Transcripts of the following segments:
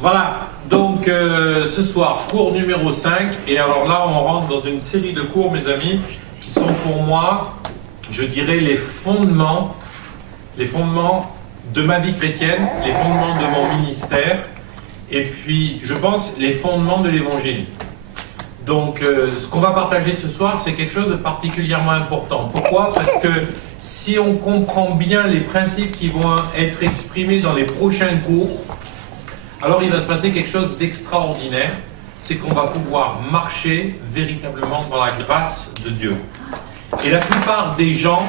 Voilà, donc ce soir, cours numéro 5, et alors là on rentre dans une série de cours, mes amis, qui sont pour moi, je dirais, les fondements de ma vie chrétienne, les fondements de mon ministère, et puis je pense les fondements de l'évangile. Donc ce qu'on va partager ce soir, c'est quelque chose de particulièrement important. Pourquoi? Parce que si on comprend bien les principes qui vont être exprimés dans les prochains cours, alors il va se passer quelque chose d'extraordinaire, c'est qu'on va pouvoir marcher véritablement dans la grâce de Dieu. Et la plupart des gens,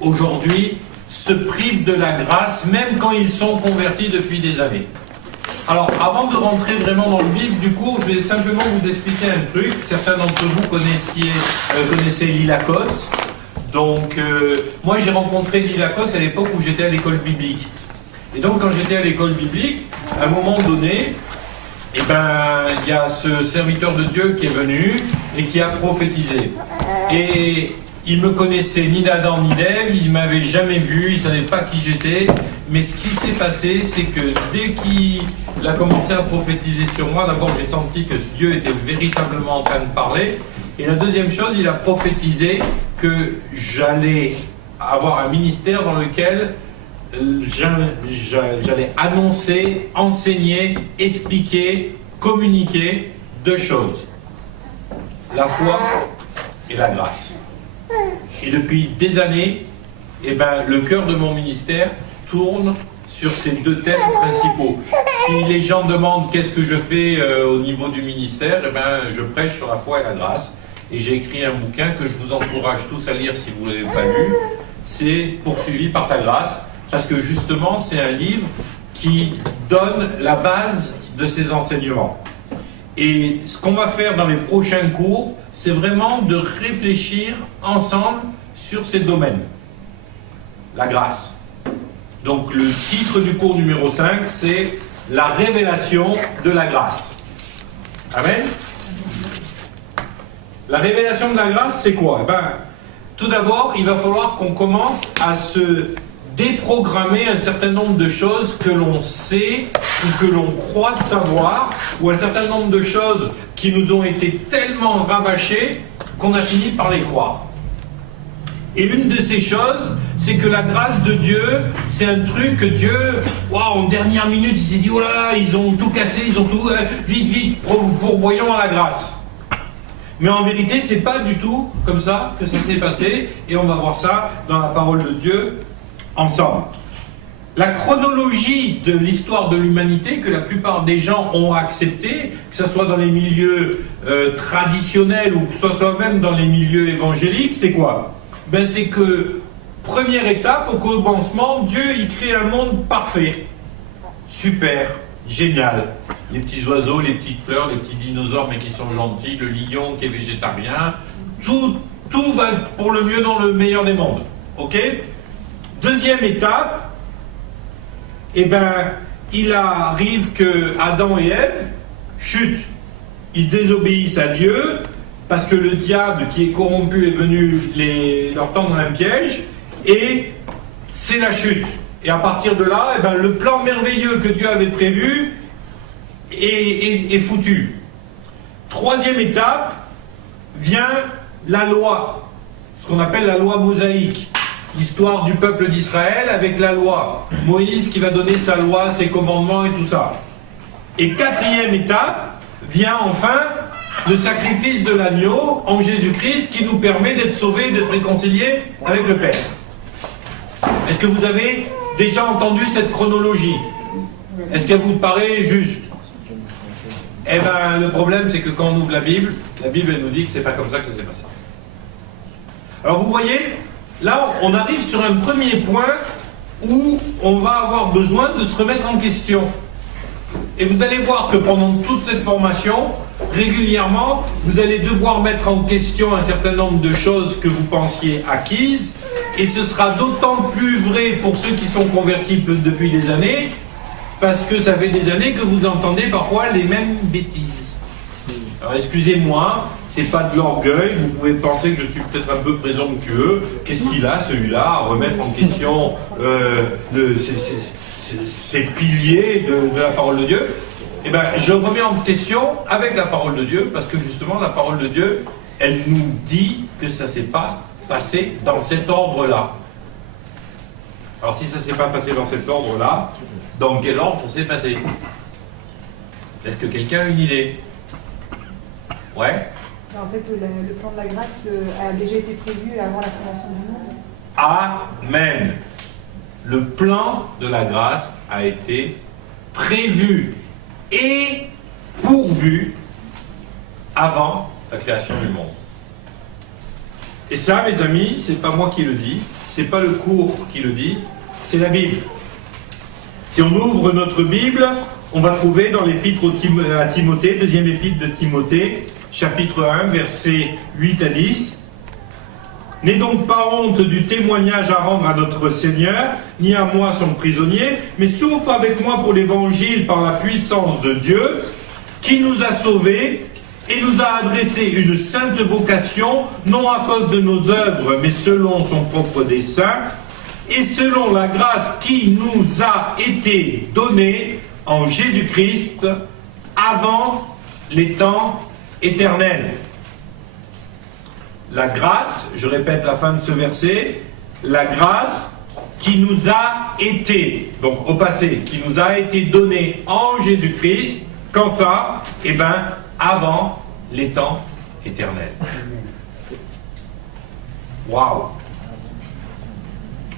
aujourd'hui, se privent de la grâce, même quand ils sont convertis depuis des années. Alors, avant de rentrer vraiment dans le vif du cours, je vais simplement vous expliquer un truc. Certains d'entre vous connaissaient Lilakos. Donc, moi j'ai rencontré Lilakos à l'époque où j'étais à l'école biblique. Et donc, quand j'étais à l'école biblique, à un moment donné, il y a ce serviteur de Dieu qui est venu et qui a prophétisé. Et il me connaissait ni d'Adam ni d'Ève, il m'avait jamais vu, il savait pas qui j'étais. Mais ce qui s'est passé, c'est que dès qu'il a commencé à prophétiser sur moi, d'abord j'ai senti que Dieu était véritablement en train de parler. Et la deuxième chose, il a prophétisé que j'allais avoir un ministère dans lequel j'allais annoncer, enseigner, expliquer, communiquer deux choses. La foi et la grâce. Et depuis des années, le cœur de mon ministère tourne sur ces deux thèmes principaux. Si les gens demandent qu'est-ce que je fais au niveau du ministère, je prêche sur la foi et la grâce. Et j'ai écrit un bouquin que je vous encourage tous à lire si vous ne l'avez pas lu. C'est Poursuivi par ta grâce. Parce que justement, c'est un livre qui donne la base de ces enseignements. Et ce qu'on va faire dans les prochains cours, c'est vraiment de réfléchir ensemble sur ces domaines. La grâce. Donc le titre du cours numéro 5, c'est la révélation de la grâce. Amen. La révélation de la grâce, c'est quoi? Tout d'abord, il va falloir qu'on commence à se déprogrammer un certain nombre de choses que l'on sait ou que l'on croit savoir, ou un certain nombre de choses qui nous ont été tellement rabâchées qu'on a fini par les croire. Et l'une de ces choses, c'est que la grâce de Dieu, c'est un truc que Dieu, en dernière minute, il s'est dit, oh là là, ils ont tout cassé, ils ont tout, vite, pourvoyons à la grâce. Mais en vérité, c'est pas du tout comme ça que ça s'est passé, et on va voir ça dans la parole de Dieu ensemble. La chronologie de l'histoire de l'humanité que la plupart des gens ont accepté, que ce soit dans les milieux traditionnels ou que ce soit même dans les milieux évangéliques, c'est quoi? C'est que, première étape, au commencement, Dieu il crée un monde parfait. Super, génial. Les petits oiseaux, les petites fleurs, les petits dinosaures mais qui sont gentils, le lion qui est végétarien, tout va pour le mieux dans le meilleur des mondes. Ok? Deuxième étape, il arrive que Adam et Ève chutent. Ils désobéissent à Dieu parce que le diable qui est corrompu est venu leur tendre un piège et c'est la chute. Et à partir de là, le plan merveilleux que Dieu avait prévu est foutu. Troisième étape, vient la loi, ce qu'on appelle la loi mosaïque. L'histoire du peuple d'Israël avec la loi. Moïse qui va donner sa loi, ses commandements et tout ça. Et quatrième étape, vient enfin le sacrifice de l'agneau en Jésus-Christ qui nous permet d'être sauvés, d'être réconciliés avec le Père. Est-ce que vous avez déjà entendu cette chronologie? Est-ce qu'elle vous paraît juste? Le problème c'est que quand on ouvre la Bible elle nous dit que c'est pas comme ça que ça s'est passé. Alors vous voyez, là, on arrive sur un premier point où on va avoir besoin de se remettre en question. Et vous allez voir que pendant toute cette formation, régulièrement, vous allez devoir mettre en question un certain nombre de choses que vous pensiez acquises. Et ce sera d'autant plus vrai pour ceux qui sont convertis depuis des années, parce que ça fait des années que vous entendez parfois les mêmes bêtises. Alors excusez-moi, c'est pas de l'orgueil, vous pouvez penser que je suis peut-être un peu présomptueux. Qu'est-ce qu'il a celui-là à remettre en question ces piliers de la parole de Dieu, eh ben, je remets en question avec la parole de Dieu, parce que justement, la parole de Dieu, elle nous dit que ça ne s'est pas passé dans cet ordre-là. Alors, si ça ne s'est pas passé dans cet ordre-là, dans quel ordre ça s'est passé? Est-ce que quelqu'un a une idée? Ouais? En fait, le plan de la grâce a déjà été prévu avant la fondation du monde. Amen. Le plan de la grâce a été prévu et pourvu avant la création du monde. Et ça, mes amis, c'est pas moi qui le dis, c'est pas le cours qui le dit, c'est la Bible. Si on ouvre notre Bible, on va trouver dans l'épître à Timothée, deuxième épître de Timothée, chapitre 1, versets 8 à 10. N'aie donc pas honte du témoignage à rendre à notre Seigneur, ni à moi son prisonnier, mais souffre avec moi pour l'Évangile par la puissance de Dieu, qui nous a sauvés et nous a adressé une sainte vocation, non à cause de nos œuvres, mais selon son propre dessein, et selon la grâce qui nous a été donnée en Jésus-Christ avant les temps éternels. La grâce, je répète la fin de ce verset, la grâce qui nous a été, donc au passé, qui nous a été donnée en Jésus-Christ, quand ça? Eh bien, avant les temps éternels. Waouh!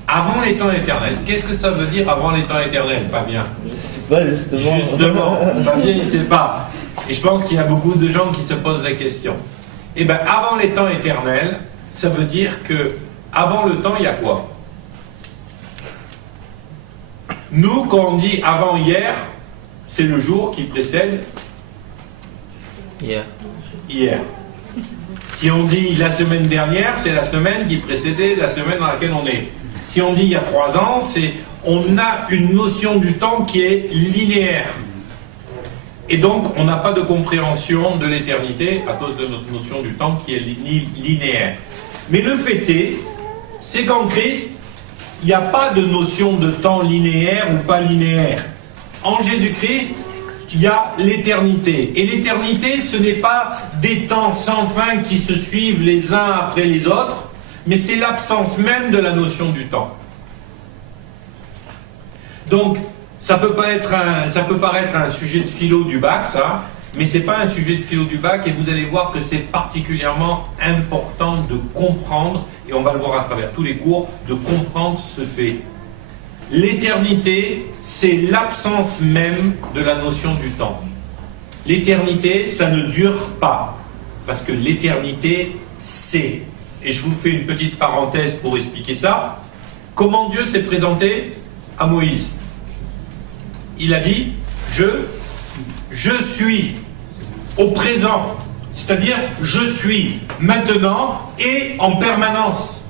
Avant les temps éternels. Qu'est-ce que ça veut dire avant les temps éternels, Fabien? Je ne sais pas, justement. Justement, Fabien, il ne sait pas. Et je pense qu'il y a beaucoup de gens qui se posent la question. Eh bien, avant les temps éternels, ça veut dire que avant le temps, il y a quoi? Nous, quand on dit avant hier, c'est le jour qui précède hier. Si on dit la semaine dernière, c'est la semaine qui précédait la semaine dans laquelle on est. Si on dit il y a 3 ans, on a une notion du temps qui est linéaire. Et donc, on n'a pas de compréhension de l'éternité à cause de notre notion du temps qui est linéaire. Mais le fait est, c'est qu'en Christ, il n'y a pas de notion de temps linéaire ou pas linéaire. En Jésus-Christ, il y a l'éternité. Et l'éternité, ce n'est pas des temps sans fin qui se suivent les uns après les autres, mais c'est l'absence même de la notion du temps. Donc, ça peut paraître un sujet de philo du bac, ça, mais ce n'est pas un sujet de philo du bac, et vous allez voir que c'est particulièrement important de comprendre, et on va le voir à travers tous les cours, de comprendre ce fait. L'éternité, c'est l'absence même de la notion du temps. L'éternité, ça ne dure pas, parce que l'éternité, c'est. Et je vous fais une petite parenthèse pour expliquer ça. Comment Dieu s'est présenté à Moïse? Il a dit, je suis au présent, c'est-à-dire je suis maintenant et en permanence.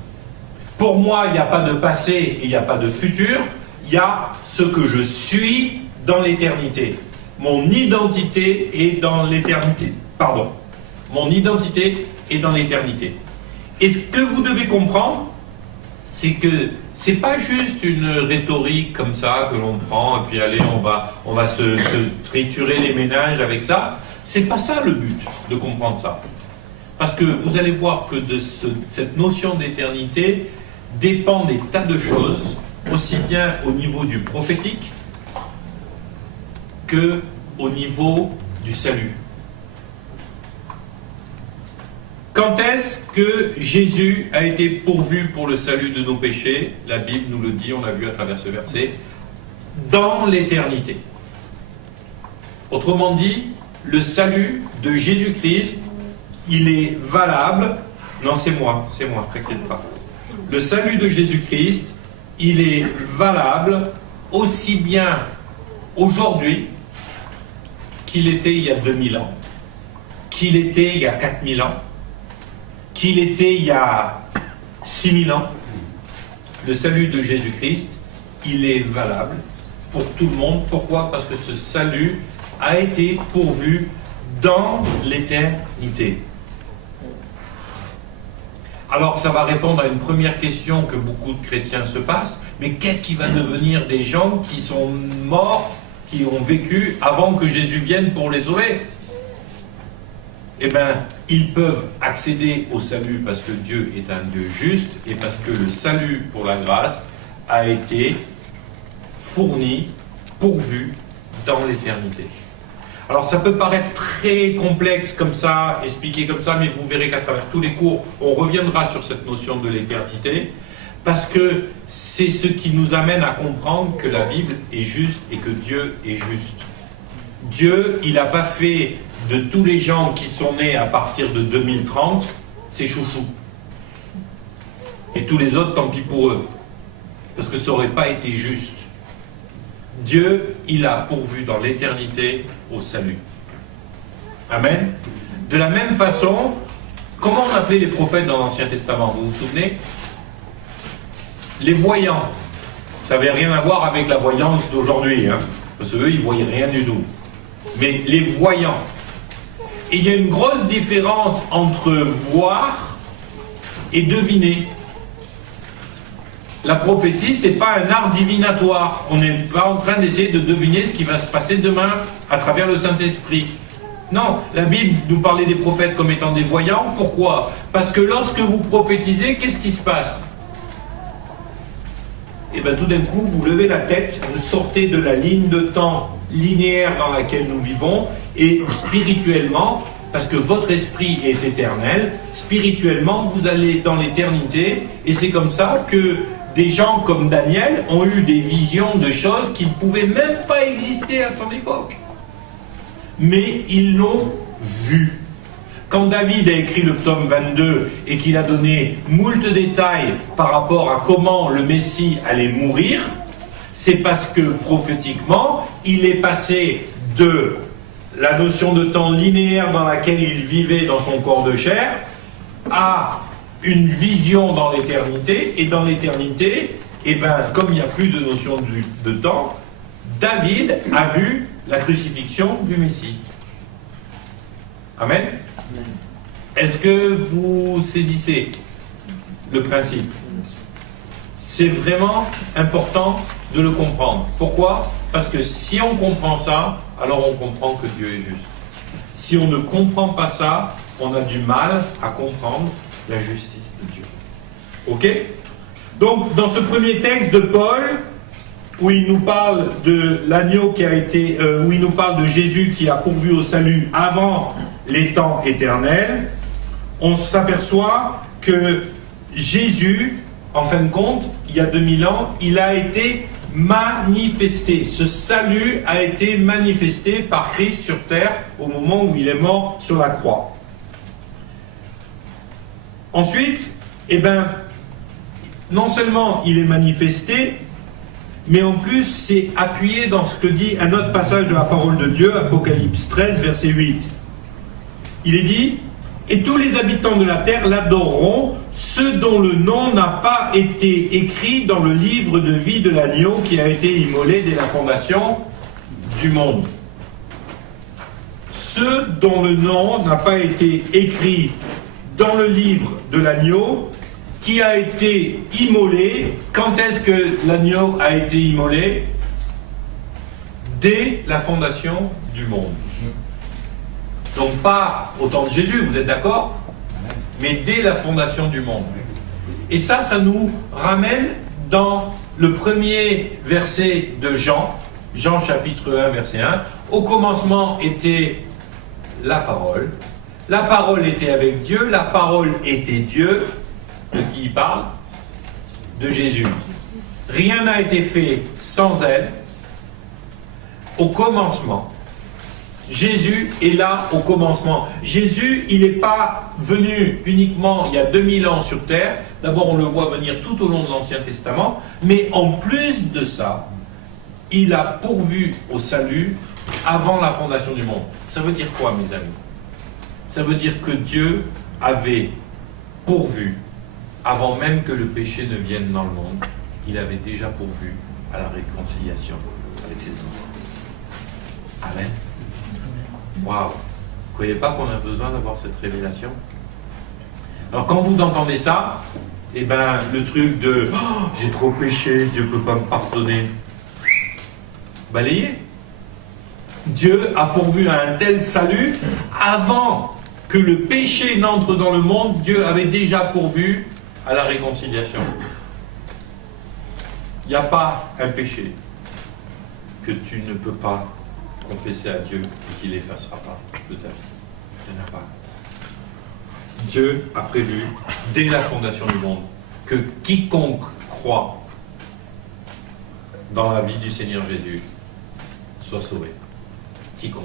Pour moi, il n'y a pas de passé et il n'y a pas de futur, il y a ce que je suis dans l'éternité. Mon identité est dans l'éternité. Pardon. Mon identité est dans l'éternité. Et ce que vous devez comprendre, c'est que c'est pas juste une rhétorique comme ça que l'on prend, et puis allez, on va se triturer les méninges avec ça. C'est pas ça le but de comprendre ça. Parce que vous allez voir que de cette notion d'éternité dépend des tas de choses, aussi bien au niveau du prophétique que au niveau du salut. Quand est-ce que Jésus a été pourvu pour le salut de nos péchés? La Bible nous le dit, on l'a vu à travers ce verset, dans l'éternité. Autrement dit, le salut de Jésus-Christ, il est valable. Non, c'est moi, t'inquiète pas. Le salut de Jésus-Christ, il est valable aussi bien aujourd'hui qu'il était il y a 2000 ans, qu'il était il y a 4000 ans, qu'il était il y a 6000 ans. Le salut de Jésus-Christ, il est valable pour tout le monde. Pourquoi? Parce que ce salut a été pourvu dans l'éternité. Alors ça va répondre à une première question que beaucoup de chrétiens se passent, mais qu'est-ce qui va devenir des gens qui sont morts, qui ont vécu avant que Jésus vienne pour les sauver? Eh bien, ils peuvent accéder au salut parce que Dieu est un Dieu juste et parce que le salut pour la grâce a été fourni, pourvu dans l'éternité. Alors ça peut paraître très complexe comme ça, expliqué comme ça, mais vous verrez qu'à travers tous les cours, on reviendra sur cette notion de l'éternité, parce que c'est ce qui nous amène à comprendre que la Bible est juste et que Dieu est juste. Dieu, il n'a pas fait de tous les gens qui sont nés à partir de 2030 ses chouchous. Et tous les autres, tant pis pour eux. Parce que ça n'aurait pas été juste. Dieu, il a pourvu dans l'éternité au salut. Amen. De la même façon, comment on appelait les prophètes dans l'Ancien Testament? Vous vous souvenez? Les voyants. Ça n'avait rien à voir avec la voyance d'aujourd'hui, hein, parce qu'eux, ils ne voyaient rien du tout. Mais les voyants. Et il y a une grosse différence entre voir et deviner. La prophétie, ce n'est pas un art divinatoire. On n'est pas en train d'essayer de deviner ce qui va se passer demain à travers le Saint-Esprit. Non, la Bible nous parlait des prophètes comme étant des voyants. Pourquoi? Parce que lorsque vous prophétisez, qu'est-ce qui se passe? Et bien tout d'un coup, vous levez la tête, vous sortez de la ligne de temps linéaire dans laquelle nous vivons, et spirituellement, parce que votre esprit est éternel, spirituellement, vous allez dans l'éternité, et c'est comme ça que des gens comme Daniel ont eu des visions de choses qui ne pouvaient même pas exister à son époque. Mais ils l'ont vu. Quand David a écrit le psaume 22 et qu'il a donné moult détails par rapport à comment le Messie allait mourir, c'est parce que prophétiquement, il est passé de la notion de temps linéaire dans laquelle il vivait dans son corps de chair à une vision dans l'éternité, et dans l'éternité, eh ben, comme il n'y a plus de notion de temps, David a vu la crucifixion du Messie. Amen. Est-ce que vous saisissez le principe? C'est vraiment important de le comprendre. Pourquoi? Parce que si on comprend ça, alors on comprend que Dieu est juste. Si on ne comprend pas ça, on a du mal à comprendre la justice de Dieu. Ok? Donc, dans ce premier texte de Paul, où il nous parle de l'agneau qui a été, où il nous parle de Jésus qui a pourvu au salut avant les temps éternels, on s'aperçoit que Jésus, en fin de compte, il y a 2000 ans, il a été manifesté. Ce salut a été manifesté par Christ sur terre au moment où il est mort sur la croix. Ensuite, eh ben, non seulement il est manifesté, mais en plus c'est appuyé dans ce que dit un autre passage de la parole de Dieu, Apocalypse 13, verset 8. Il est dit: « Et tous les habitants de la terre l'adoreront, ceux dont le nom n'a pas été écrit dans le livre de vie de l'agneau qui a été immolé dès la fondation du monde. » Ceux dont le nom n'a pas été écrit dans le livre de l'agneau qui a été immolé. Quand est-ce que l'agneau a été immolé? Dès la fondation du monde. Donc pas au temps de Jésus, vous êtes d'accord? Mais dès la fondation du monde. Et ça nous ramène dans le premier verset de Jean, Jean chapitre 1, verset 1. Au commencement était la parole était avec Dieu, la parole était Dieu. De qui il parle? De Jésus. Rien n'a été fait sans elle. Au commencement. Jésus est là au commencement. Jésus, il n'est pas venu uniquement il y a 2000 ans sur terre. D'abord, on le voit venir tout au long de l'Ancien Testament. Mais en plus de ça, il a pourvu au salut avant la fondation du monde. Ça veut dire quoi, mes amis? Ça veut dire que Dieu avait pourvu, avant même que le péché ne vienne dans le monde, il avait déjà pourvu à la réconciliation avec ses enfants. Amen. Waouh! Vous ne croyez pas qu'on a besoin d'avoir cette révélation? Alors quand vous entendez ça, eh ben, le truc de oh, j'ai trop péché, Dieu ne peut pas me pardonner, balayez. Dieu a pourvu à un tel salut avant que le péché n'entre dans le monde. Dieu avait déjà pourvu à la réconciliation. Il n'y a pas un péché que tu ne peux pas confesser à Dieu et qu'il n'effacera pas de ta vie. Il n'y en a pas. Dieu a prévu, dès la fondation du monde, que quiconque croit dans la vie du Seigneur Jésus soit sauvé. Quiconque.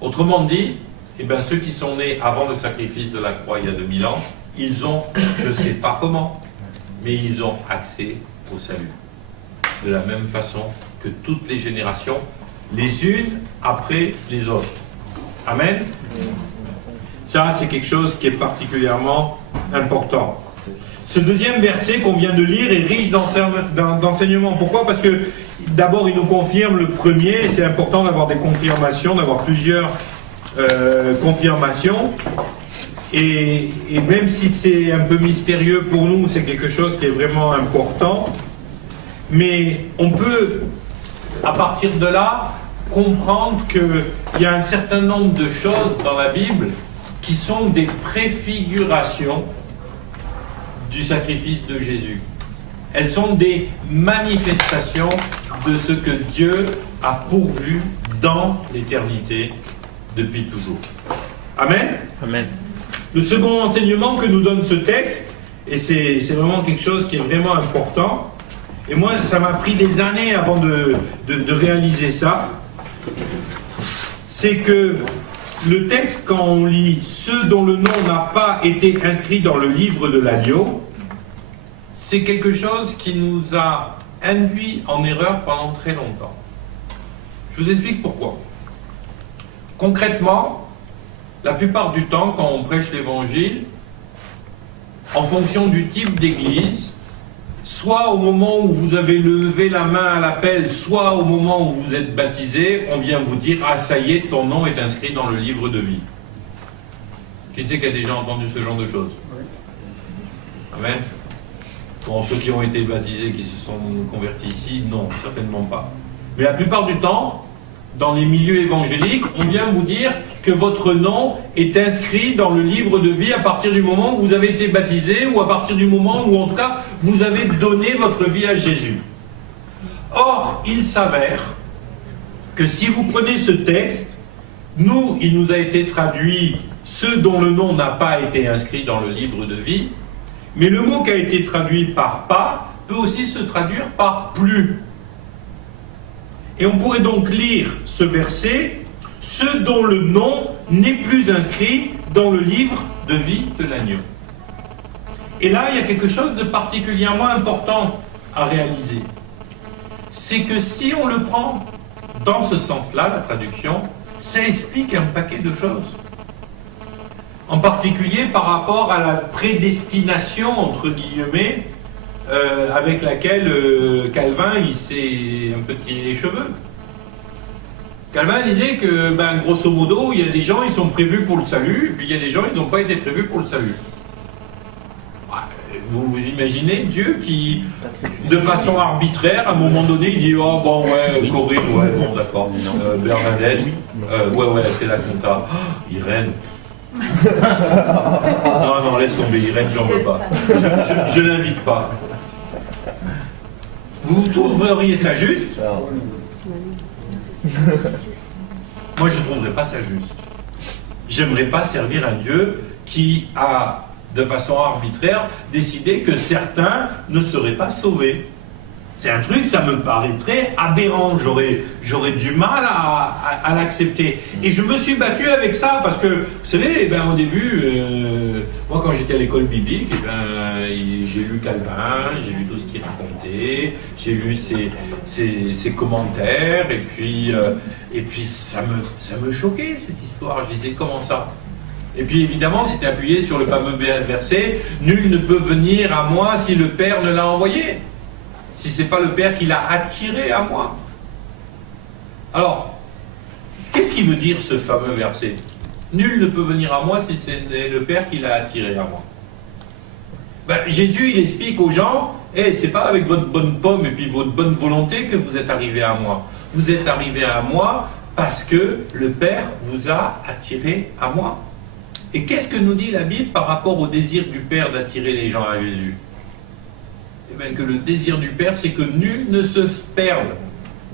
Autrement dit, eh bien, ceux qui sont nés avant le sacrifice de la croix il y a 2000 ans, ils ont, je ne sais pas comment, mais ils ont accès au salut. De la même façon que toutes les générations, les unes après les autres. Amen. Ça, c'est quelque chose qui est particulièrement important. Ce deuxième verset qu'on vient de lire est riche d'enseignements. Pourquoi? Parce que d'abord, il nous confirme le premier, et c'est important d'avoir des confirmations, d'avoir plusieurs confirmations. Et même si c'est un peu mystérieux pour nous, c'est quelque chose qui est vraiment important. Mais on peut, à partir de là, comprendre qu'il y a un certain nombre de choses dans la Bible qui sont des préfigurations du sacrifice de Jésus. Elles sont des manifestations de ce que Dieu a pourvu dans l'éternité depuis toujours. Amen. Amen. Le second enseignement que nous donne ce texte, et c'est vraiment quelque chose qui est vraiment important, et moi ça m'a pris des années avant de réaliser ça, c'est que le texte, quand on lit « Ceux dont le nom n'a pas été inscrit dans le livre de l'agneau », c'est quelque chose qui nous a induit en erreur pendant très longtemps. Je vous explique pourquoi. Concrètement, la plupart du temps, quand on prêche l'évangile, en fonction du type d'église, soit au moment où vous avez levé la main à l'appel, soit au moment où vous êtes baptisé, on vient vous dire « Ah, ça y est, ton nom est inscrit dans le livre de vie ». Qui c'est qui a déjà entendu ce genre de choses? Amen. Bon, ceux qui ont été baptisés, qui se sont convertis ici, non, certainement pas. Mais la plupart du temps, dans les milieux évangéliques, on vient vous dire que votre nom est inscrit dans le livre de vie à partir du moment où vous avez été baptisé, ou à partir du moment où, en tout cas, vous avez donné votre vie à Jésus. Or, il s'avère que si vous prenez ce texte, il nous a été traduit « ceux dont le nom n'a pas été inscrit dans le livre de vie », mais le mot qui a été traduit par « pas » peut aussi se traduire par « plus ». Et on pourrait donc lire ce verset « Ceux dont le nom n'est plus inscrit dans le livre de vie de l'agneau ». Et là, il y a quelque chose de particulièrement important à réaliser. C'est que si on le prend dans ce sens-là, la traduction, ça explique un paquet de choses. En particulier par rapport à la prédestination, entre guillemets, avec laquelle Calvin il s'est un peu tiré les cheveux. Calvin disait que, grosso modo, il y a des gens, ils sont prévus pour le salut, et puis il y a des gens, ils n'ont pas été prévus pour le salut. Vous imaginez Dieu qui, de façon arbitraire, à un moment donné, il dit « Oh, bon, ouais, Corinne, ouais, bon, d'accord, Bernadette, ouais, c'est la compta, oh, Irène. » Non, laisse tomber, Irène, j'en veux pas. Je l'invite pas. Vous trouveriez ça juste? Moi, je ne trouverais pas ça juste. J'aimerais pas servir un Dieu qui a, de façon arbitraire, décidé que certains ne seraient pas sauvés. C'est un truc, ça me paraîtrait aberrant. J'aurais du mal à l'accepter. Et je me suis battu avec ça parce que, vous savez, au début, moi quand j'étais à l'école biblique, j'ai lu Calvin, j'ai lu tout ce qu'il racontait, j'ai lu ses commentaires, et puis ça me choquait cette histoire. Je disais comment ça? Et puis évidemment, c'était appuyé sur le fameux verset « Nul ne peut venir à moi si le Père ne l'a envoyé ». Si ce n'est pas le Père qui l'a attiré à moi. Alors, qu'est-ce qui veut dire ce fameux verset? Nul ne peut venir à moi si c'est le Père qui l'a attiré à moi. Ben, Jésus, il explique aux gens, c'est pas avec votre bonne pomme et puis votre bonne volonté que vous êtes arrivés à moi. Vous êtes arrivés à moi parce que le Père vous a attiré à moi. Et qu'est-ce que nous dit la Bible par rapport au désir du Père d'attirer les gens à Jésus? Eh bien, que le désir du Père, c'est que nul ne se perde.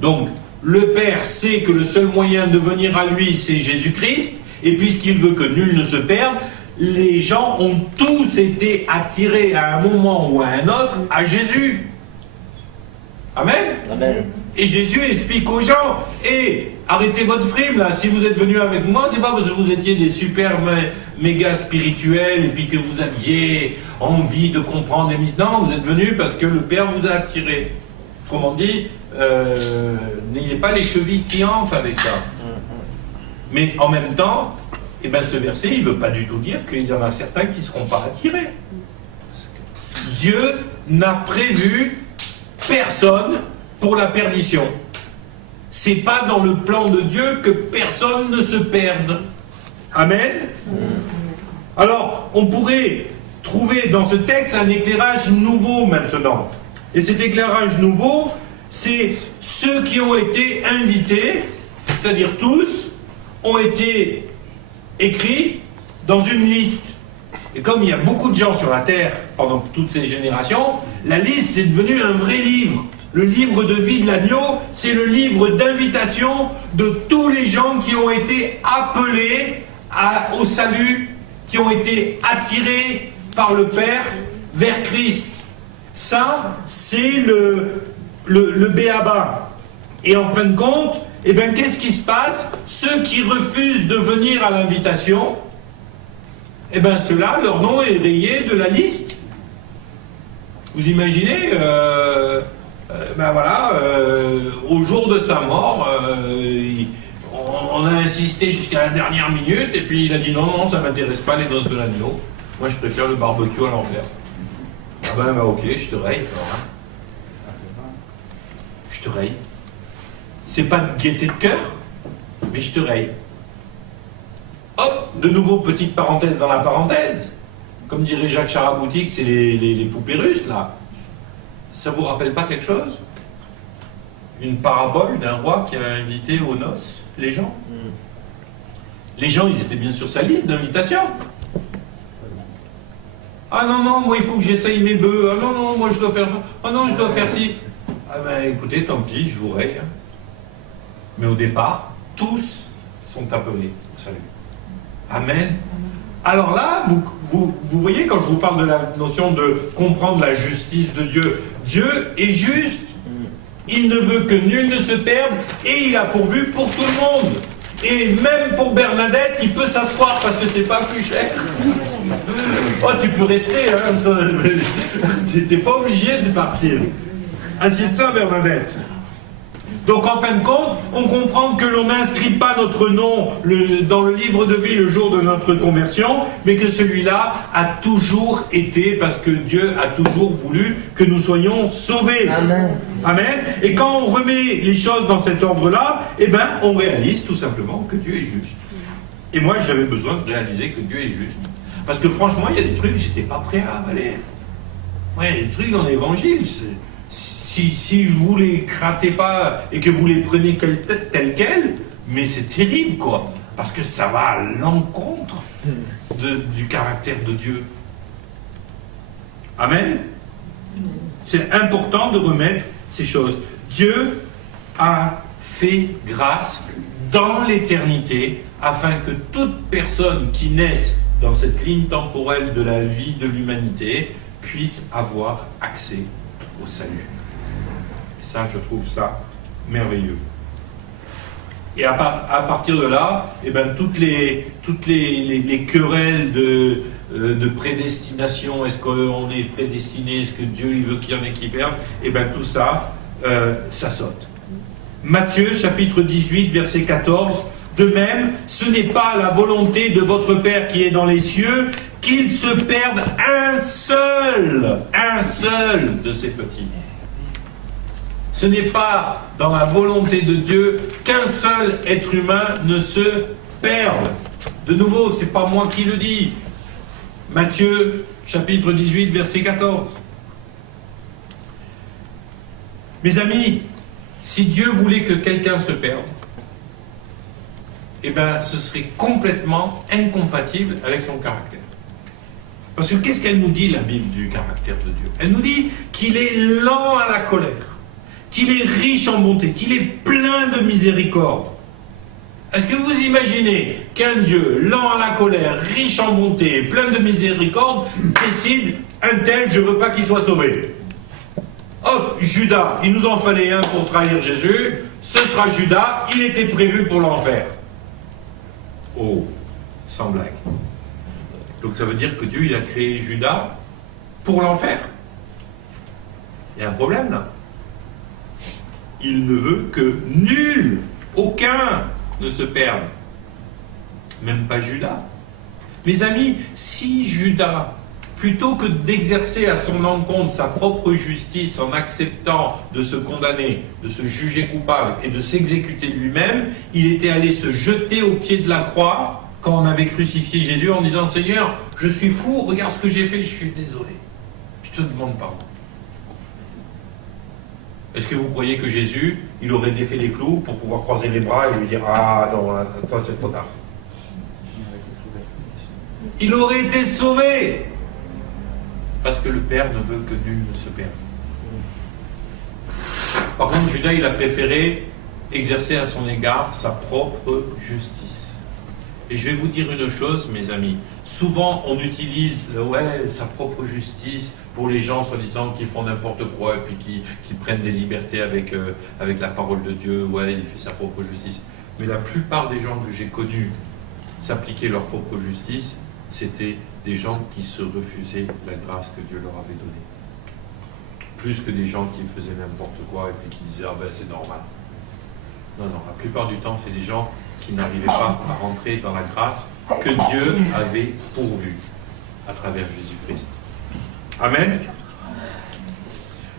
Donc, le Père sait que le seul moyen de venir à lui, c'est Jésus-Christ, et puisqu'il veut que nul ne se perde, les gens ont tous été attirés à un moment ou à un autre à Jésus. Amen. Amen. Et Jésus explique aux gens, arrêtez votre frime là, si vous êtes venus avec moi, c'est pas parce que vous étiez des super méga spirituels et puis que vous aviez envie de comprendre les mystiques. Non, vous êtes venus parce que le Père vous a attiré. Autrement dit, n'ayez pas les chevilles qui enflent avec ça. Mais en même temps, ce verset, il ne veut pas du tout dire qu'il y en a certains qui ne seront pas attirés. Dieu n'a prévu personne pour la perdition. C'est pas dans le plan de Dieu que personne ne se perde. Amen. Alors, on pourrait trouver dans ce texte un éclairage nouveau maintenant. Et cet éclairage nouveau, c'est ceux qui ont été invités, c'est-à-dire tous, ont été écrits dans une liste. Et comme il y a beaucoup de gens sur la terre pendant toutes ces générations, la liste c'est devenu un vrai livre. Le livre de vie de l'agneau, c'est le livre d'invitation de tous les gens qui ont été appelés au salut, qui ont été attirés par le Père vers Christ. Ça, c'est le béaba. Et en fin de compte, qu'est-ce qui se passe? Ceux qui refusent de venir à l'invitation, ceux-là, leur nom est rayé de la liste. Vous imaginez, au jour de sa mort, on a insisté jusqu'à la dernière minute, et puis il a dit non, ça ne m'intéresse pas les noces de l'agneau. Moi, je préfère le barbecue à l'enfer. Ok, je te raye. Je te raye. C'est pas de gaieté de cœur, mais je te raye. Hop, de nouveau, petite parenthèse dans la parenthèse. Comme dirait Jacques Charaboutique, c'est les poupées russes, là. Ça vous rappelle pas quelque chose? Une parabole d'un roi qui a invité aux noces les gens. Les gens, ils étaient bien sur sa liste d'invitation. Ah non, moi il faut que j'essaye mes bœufs. Ah non, moi je dois faire... Ah non, je dois faire ci. Écoutez, tant pis, je vous raye. Mais au départ, tous sont appelés au salut. Amen. Alors là, vous voyez, quand je vous parle de la notion de comprendre la justice de Dieu, Dieu est juste. Il ne veut que nul ne se perde et il a pourvu pour tout le monde. Et même pour Bernadette, il peut s'asseoir parce que c'est pas plus cher. Oh, tu peux rester, hein, t'es pas obligé de partir. Assieds-toi, Bernadette. Donc en fin de compte, on comprend que l'on n'inscrit pas notre nom dans le livre de vie le jour de notre conversion, mais que celui-là a toujours été, parce que Dieu a toujours voulu que nous soyons sauvés. Amen. Amen. Et quand on remet les choses dans cet ordre-là, on réalise tout simplement que Dieu est juste. Et moi, j'avais besoin de réaliser que Dieu est juste. Parce que franchement, il y a des trucs que j'étais pas prêt à avaler. Ouais, des trucs dans l'évangile, si vous les cratez pas et que vous les prenez tels quels, mais c'est terrible, quoi. Parce que ça va à l'encontre du caractère de Dieu. Amen. C'est important de remettre ces choses. Dieu a fait grâce dans l'éternité afin que toute personne qui naisse dans cette ligne temporelle de la vie de l'humanité puisse avoir accès au salut. Et ça, je trouve ça merveilleux. Et à partir de là, toutes les querelles de prédestination, est-ce qu'on est prédestiné, est-ce que Dieu il veut qu'il y en ait qui perdent, tout ça, ça saute. Matthieu, chapitre 18, verset 14, de même, ce n'est pas la volonté de votre Père qui est dans les cieux qu'il se perde un seul de ces petits. Ce n'est pas dans la volonté de Dieu qu'un seul être humain ne se perde. De nouveau, c'est pas moi qui le dis. Matthieu, chapitre 18, verset 14. Mes amis, si Dieu voulait que quelqu'un se perde, eh bien, ce serait complètement incompatible avec son caractère. Parce que qu'est-ce qu'elle nous dit, la Bible, du caractère de Dieu? Elle nous dit qu'il est lent à la colère, qu'il est riche en bonté, qu'il est plein de miséricorde. Est-ce que vous imaginez qu'un Dieu lent à la colère, riche en bonté, plein de miséricorde, décide, un tel, je ne veux pas qu'il soit sauvé? Hop, Judas, il nous en fallait un pour trahir Jésus, ce sera Judas, il était prévu pour l'enfer. Oh, sans blague. Donc ça veut dire que Dieu, il a créé Judas pour l'enfer. Il y a un problème là. Il ne veut que nul, aucun ne se perde. Même pas Judas. Mes amis, si Judas, plutôt que d'exercer à son encontre sa propre justice en acceptant de se condamner, de se juger coupable et de s'exécuter lui-même, il était allé se jeter au pied de la croix quand on avait crucifié Jésus en disant « Seigneur, je suis fou, regarde ce que j'ai fait, je suis désolé. Je te demande pardon. » Est-ce que vous croyez que Jésus, il aurait défait les clous pour pouvoir croiser les bras et lui dire « Ah non, toi c'est trop tard ». Il aurait été sauvé. Parce que le Père ne veut que nul ne se perde. Par contre, Judas, il a préféré exercer à son égard sa propre justice. Et je vais vous dire une chose, mes amis. Souvent, on utilise sa propre justice pour les gens, soi-disant, qui font n'importe quoi et puis qui prennent des libertés avec la parole de Dieu. Ouais, il fait sa propre justice. Mais la plupart des gens que j'ai connus s'appliquer leur propre justice, c'était des gens qui se refusaient la grâce que Dieu leur avait donnée. Plus que des gens qui faisaient n'importe quoi et puis qui disaient « Ah ben c'est normal ». Non, non, la plupart du temps, c'est des gens qui n'arrivaient pas à rentrer dans la grâce que Dieu avait pourvue à travers Jésus-Christ. Amen.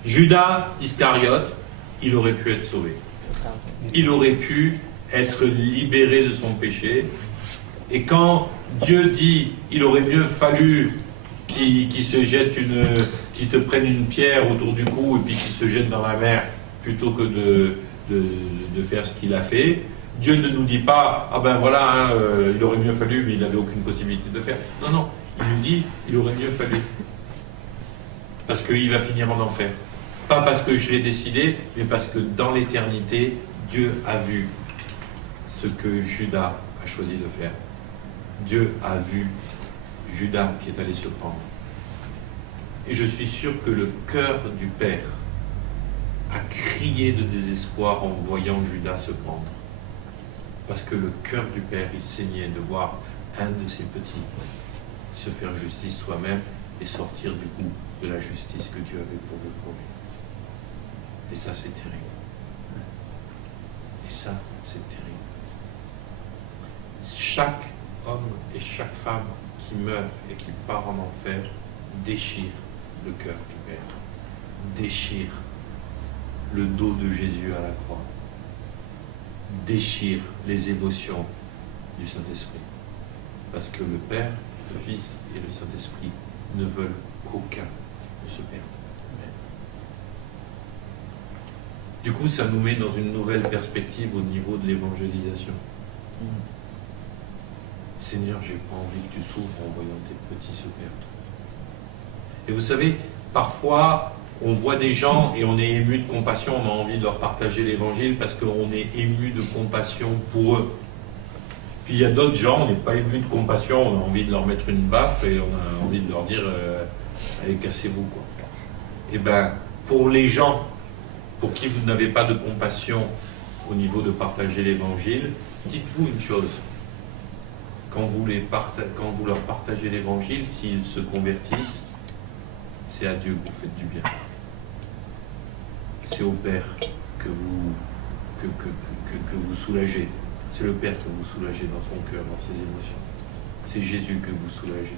Judas Iscariote, il aurait pu être sauvé. Il aurait pu être libéré de son péché. Et quand Dieu dit, il aurait mieux fallu qu'il te prenne une pierre autour du cou et puis qu'il se jette dans la mer plutôt que de faire ce qu'il a fait. Dieu ne nous dit pas, ah ben voilà, il aurait mieux fallu, mais il n'avait aucune possibilité de le faire. Non, non, il nous dit, il aurait mieux fallu. Parce qu'il va finir en enfer. Pas parce que je l'ai décidé, mais parce que dans l'éternité, Dieu a vu ce que Judas a choisi de faire. Dieu a vu Judas qui est allé se prendre. Et je suis sûr que le cœur du Père a crié de désespoir en voyant Judas se prendre. Parce que le cœur du Père, il saignait de voir un de ses petits se faire justice soi-même et sortir du coup de la justice que Dieu avait pourvue pour lui. Et ça, c'est terrible. Et ça, c'est terrible. Chaque homme et chaque femme qui meurt et qui part en enfer déchire le cœur du Père, déchire le dos de Jésus à la croix, déchire les émotions du Saint-Esprit. Parce que le Père, le Fils et le Saint-Esprit ne veulent qu'aucun ne se perde. Du coup, ça nous met dans une nouvelle perspective au niveau de l'évangélisation. Seigneur, j'ai pas envie que tu souffres en voyant tes petits se perdre. Et vous savez, parfois, on voit des gens et on est ému de compassion, on a envie de leur partager l'évangile parce qu'on est ému de compassion pour eux. Puis il y a d'autres gens, on n'est pas ému de compassion, on a envie de leur mettre une baffe et on a envie de leur dire allez, cassez-vous, quoi. Et bien, pour les gens pour qui vous n'avez pas de compassion au niveau de partager l'évangile, dites-vous une chose. Quand vous leur partagez l'évangile, s'ils se convertissent, c'est à Dieu que vous faites du bien. C'est au Père que vous soulagez. C'est le Père que vous soulagez dans son cœur, dans ses émotions. C'est Jésus que vous soulagez.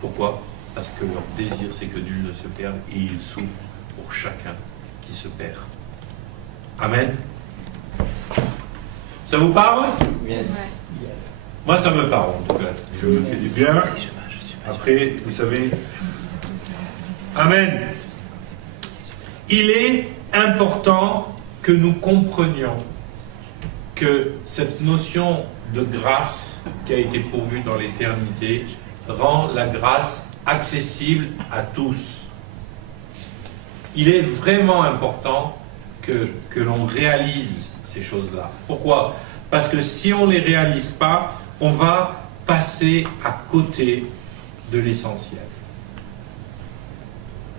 Pourquoi? Parce que leur désir, c'est que nul ne se perde et ils souffrent pour chacun qui se perd. Amen. Ça vous parle? Yes. Moi, ça me parle, en tout cas. Je me fais du bien. Après, vous savez... Amen. Il est important que nous comprenions que cette notion de grâce qui a été pourvue dans l'éternité rend la grâce accessible à tous. Il est vraiment important que l'on réalise ces choses-là. Pourquoi? Parce que si on ne les réalise pas, on va passer à côté de l'essentiel.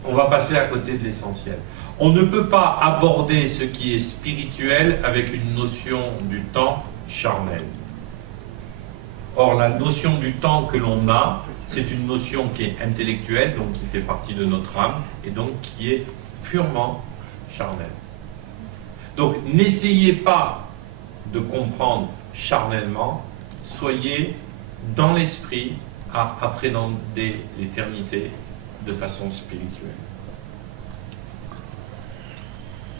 On va passer à côté de l'essentiel. On ne peut pas aborder ce qui est spirituel avec une notion du temps charnel. Or, la notion du temps que l'on a, c'est une notion qui est intellectuelle, donc qui fait partie de notre âme, et donc qui est purement charnelle. Donc, n'essayez pas de comprendre charnellement, soyez dans l'esprit à appréhender l'éternité de façon spirituelle.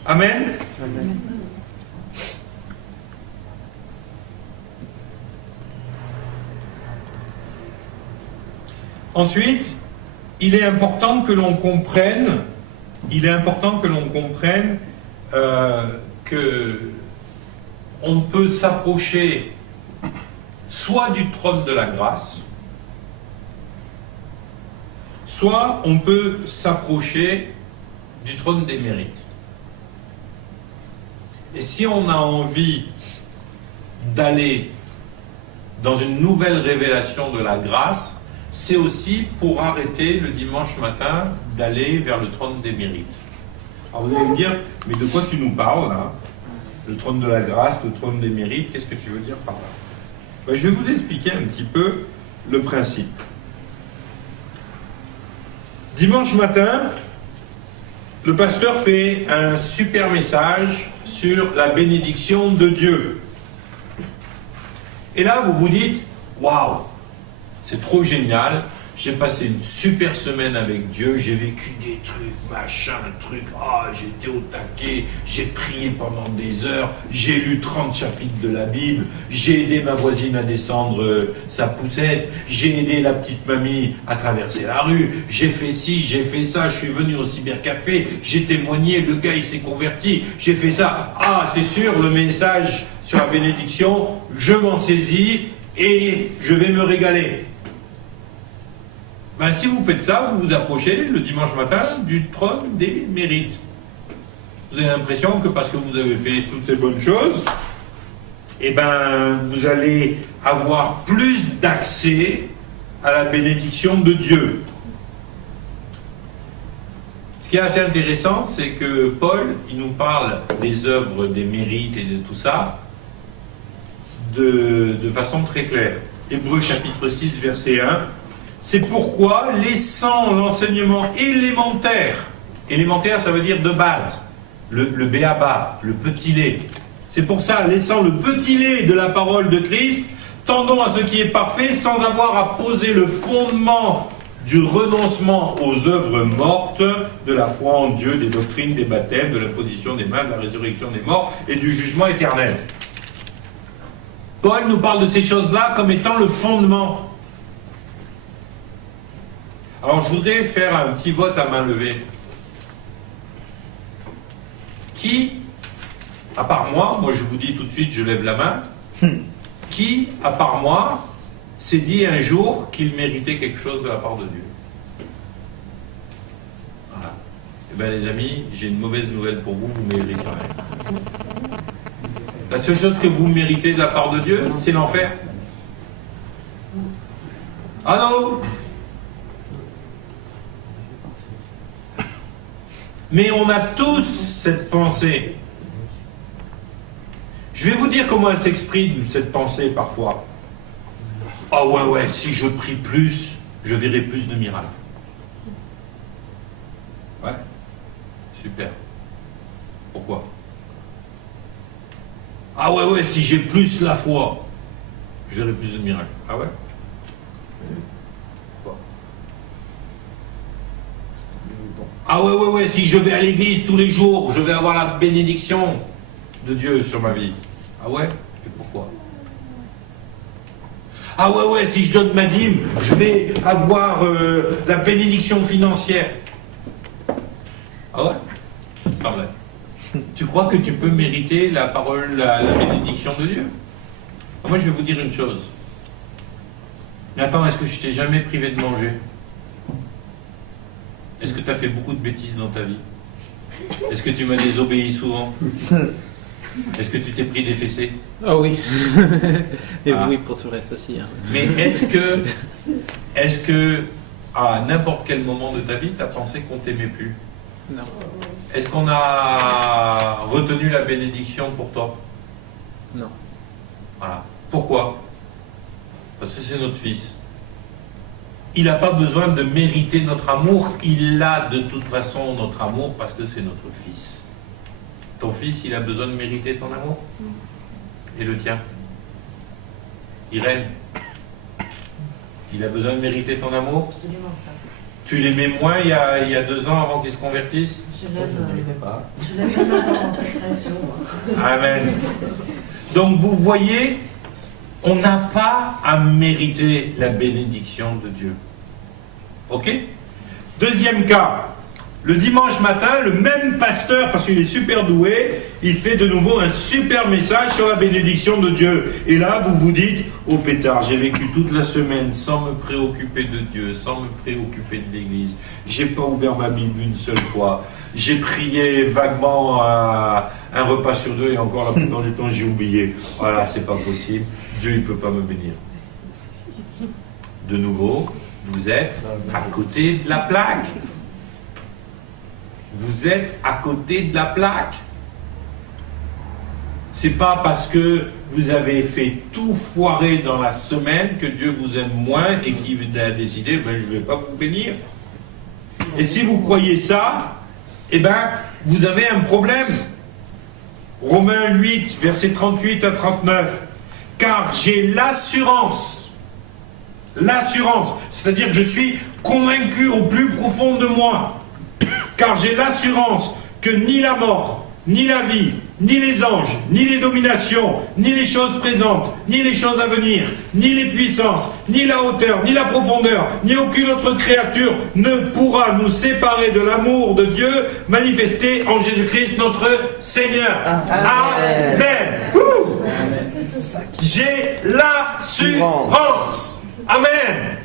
Amen. Amen. Ensuite, il est important que l'on comprenne, que on peut s'approcher soit du trône de la grâce, soit on peut s'approcher du trône des mérites. Et si on a envie d'aller dans une nouvelle révélation de la grâce, c'est aussi pour arrêter le dimanche matin d'aller vers le trône des mérites. Alors vous allez me dire, mais de quoi tu nous parles là? Le trône de la grâce, le trône des mérites, qu'est-ce que tu veux dire par là? Ben, je vais vous expliquer un petit peu le principe. Dimanche matin, le pasteur fait un super message sur la bénédiction de Dieu. Et là, vous vous dites, waouh, c'est trop génial, j'ai passé une super semaine avec Dieu, j'ai vécu des trucs, machin, trucs, j'étais au taquet, j'ai prié pendant des heures, j'ai lu 30 chapitres de la Bible, j'ai aidé ma voisine à descendre sa poussette, j'ai aidé la petite mamie à traverser la rue, j'ai fait ci, j'ai fait ça, je suis venu au cybercafé, j'ai témoigné, le gars il s'est converti, j'ai fait ça. C'est sûr, le message sur la bénédiction, je m'en saisis et je vais me régaler. Ben, si vous faites ça, vous vous approchez le dimanche matin du trône des mérites. Vous avez l'impression que parce que vous avez fait toutes ces bonnes choses, vous allez avoir plus d'accès à la bénédiction de Dieu. Ce qui est assez intéressant, c'est que Paul, il nous parle des œuvres, des mérites et de tout ça de façon très claire. Hébreux chapitre 6, verset 1. C'est pourquoi, laissant l'enseignement élémentaire, ça veut dire de base, le béaba, le petit lait, c'est pour ça, laissant le petit lait de la parole de Christ, tendons à ce qui est parfait, sans avoir à poser le fondement du renoncement aux œuvres mortes, de la foi en Dieu, des doctrines, des baptêmes, de la position des mains, de la résurrection des morts et du jugement éternel. Paul nous parle de ces choses-là comme étant le fondement. Alors je voudrais faire un petit vote à main levée. Qui, à part moi je vous dis tout de suite, je lève la main, qui, à part moi, s'est dit un jour qu'il méritait quelque chose de la part de Dieu? Voilà. Eh bien les amis, j'ai une mauvaise nouvelle pour vous, vous méritez rien. La seule chose que vous méritez de la part de Dieu, c'est l'enfer. Ah non! Mais on a tous cette pensée. Je vais vous dire comment elle s'exprime, cette pensée, parfois. Ouais, si je prie plus, je verrai plus de miracles. Ouais, super. Pourquoi? Ouais, si j'ai plus la foi, je verrai plus de miracles. Ah ouais? Ouais, si je vais à l'église tous les jours, je vais avoir la bénédiction de Dieu sur ma vie. Ah ouais? Et pourquoi? Ah ouais, si je donne ma dîme, je vais avoir la bénédiction financière. Ah ouais? Ça me l'est. Tu crois que tu peux mériter la parole, la bénédiction de Dieu? Moi, je vais vous dire une chose. Mais attends, est-ce que je t'ai jamais privé de manger? Est-ce que tu as fait beaucoup de bêtises dans ta vie? Est-ce que tu m'as désobéi souvent? Est-ce que tu t'es pris des fessées? Ah oui. Et oui, pour tout le reste aussi. Hein. Mais est-ce que à n'importe quel moment de ta vie, tu as pensé qu'on t'aimait plus? Non. Est-ce qu'on a retenu la bénédiction pour toi? Non. Voilà. Pourquoi? Parce que c'est notre fils. Il n'a pas besoin de mériter notre amour, il a de toute façon notre amour parce que c'est notre fils. Ton fils, il a besoin de mériter ton amour? Et le tien? Irène, il a besoin de mériter ton amour? Absolument pas. Tu l'aimais moins il y a 2 ans avant qu'il se convertisse? Je l'aime vraiment pas dans cette relation. Amen. Donc vous voyez, on n'a pas à mériter la bénédiction de Dieu. Ok? Deuxième cas. Le dimanche matin, le même pasteur, parce qu'il est super doué, il fait de nouveau un super message sur la bénédiction de Dieu. Et là, vous vous dites, oh pétard, j'ai vécu toute la semaine sans me préoccuper de Dieu, sans me préoccuper de l'Église. J'ai pas ouvert ma Bible une seule fois. J'ai prié vaguement un repas sur 2 et encore la plupart du temps, j'ai oublié. Voilà, c'est pas possible. Dieu, il peut pas me bénir. De nouveau, vous êtes à côté de la plaque. Vous êtes à côté de la plaque. C'est pas parce que vous avez fait tout foirer dans la semaine que Dieu vous aime moins et qu'il a décidé, ben, je ne vais pas vous bénir. Et si vous croyez ça, eh ben, vous avez un problème. Romains 8, versets 38 à 39. Car j'ai l'assurance, c'est-à-dire que je suis convaincu au plus profond de moi, car j'ai l'assurance que ni la mort, ni la vie, ni les anges, ni les dominations, ni les choses présentes, ni les choses à venir, ni les puissances, ni la hauteur, ni la profondeur, ni aucune autre créature ne pourra nous séparer de l'amour de Dieu manifesté en Jésus-Christ notre Seigneur. Amen. Amen. J'ai l'assurance. Amen.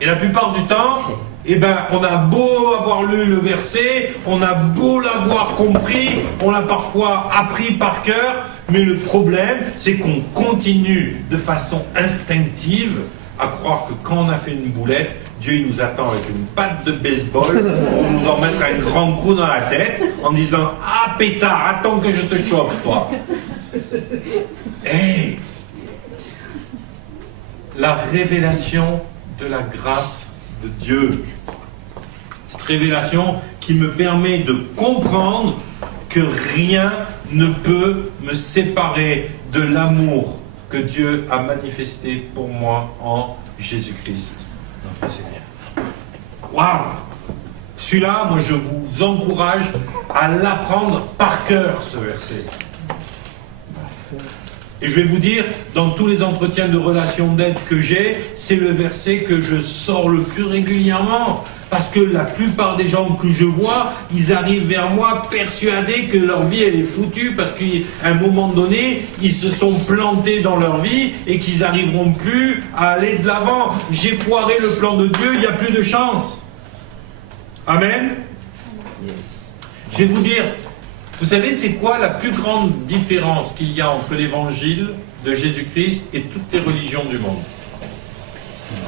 Et la plupart du temps, eh ben, on a beau avoir lu le verset, on a beau l'avoir compris, on l'a parfois appris par cœur, mais le problème, c'est qu'on continue de façon instinctive à croire que quand on a fait une boulette, Dieu il nous attend avec une patte de baseball pour nous en mettre un grand coup dans la tête en disant « Ah pétard, attends que je te chope, toi !» Hey, la révélation de la grâce de Dieu. Cette révélation qui me permet de comprendre que rien ne peut me séparer de l'amour que Dieu a manifesté pour moi en Jésus-Christ, notre Seigneur. Waouh! Celui-là, moi je vous encourage à l'apprendre par cœur, ce verset. Et je vais vous dire, dans tous les entretiens de relations d'aide que j'ai, c'est le verset que je sors le plus régulièrement. Parce que la plupart des gens que je vois, ils arrivent vers moi persuadés que leur vie elle est foutue parce qu'à un moment donné, ils se sont plantés dans leur vie et qu'ils n'arriveront plus à aller de l'avant. J'ai foiré le plan de Dieu, il n'y a plus de chance. Amen. Yes. Je vais vous dire, vous savez c'est quoi la plus grande différence qu'il y a entre l'évangile de Jésus-Christ et toutes les religions du monde?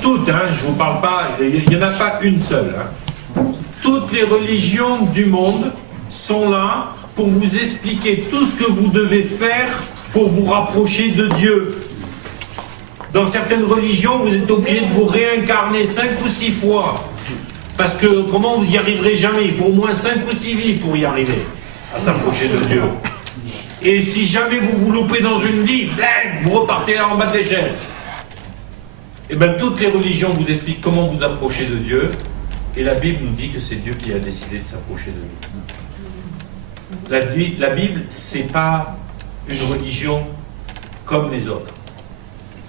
Toutes, hein, je ne vous parle pas, il n'y en a pas une seule. Hein. Toutes les religions du monde sont là pour vous expliquer tout ce que vous devez faire pour vous rapprocher de Dieu. Dans certaines religions, vous êtes obligé de vous réincarner 5 ou 6 fois. Parce que autrement, vous n'y arriverez jamais. Il faut au moins 5 ou 6 vies pour y arriver, à s'approcher de Dieu. Et si jamais vous vous loupez dans une vie, bang, vous repartez en bas de l'échelle. Et bien toutes les religions vous expliquent comment vous approcher de Dieu, et la Bible nous dit que c'est Dieu qui a décidé de s'approcher de nous. La Bible, c'est pas une religion comme les autres.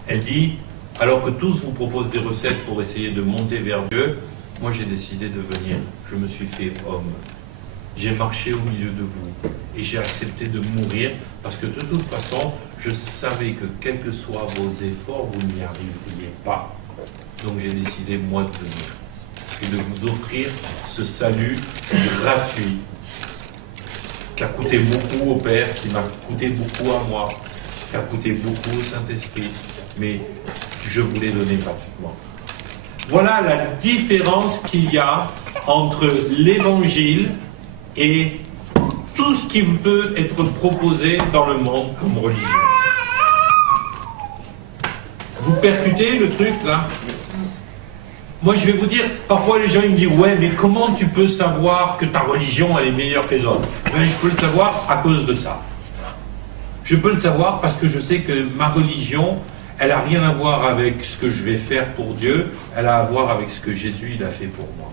Elle dit, alors que tous vous proposent des recettes pour essayer de monter vers Dieu, moi j'ai décidé de venir. Je me suis fait homme. J'ai marché au milieu de vous et j'ai accepté de mourir parce que de toute façon, je savais que quels que soient vos efforts, vous n'y arriveriez pas. Donc j'ai décidé, moi, de venir et de vous offrir ce salut gratuit qui a coûté beaucoup au Père, qui m'a coûté beaucoup à moi, qui a coûté beaucoup au Saint-Esprit, mais je vous l'ai donné gratuitement. Voilà la différence qu'il y a entre l'Évangile et tout ce qui peut être proposé dans le monde comme religion. Vous percutez le truc là? Moi je vais vous dire, parfois les gens ils me disent ouais mais comment tu peux savoir que ta religion elle est meilleure que les autres? Ben, je peux le savoir à cause de ça. Je peux le savoir parce que je sais que ma religion elle n'a rien à voir avec ce que je vais faire pour Dieu, elle a à voir avec ce que Jésus il a fait pour moi.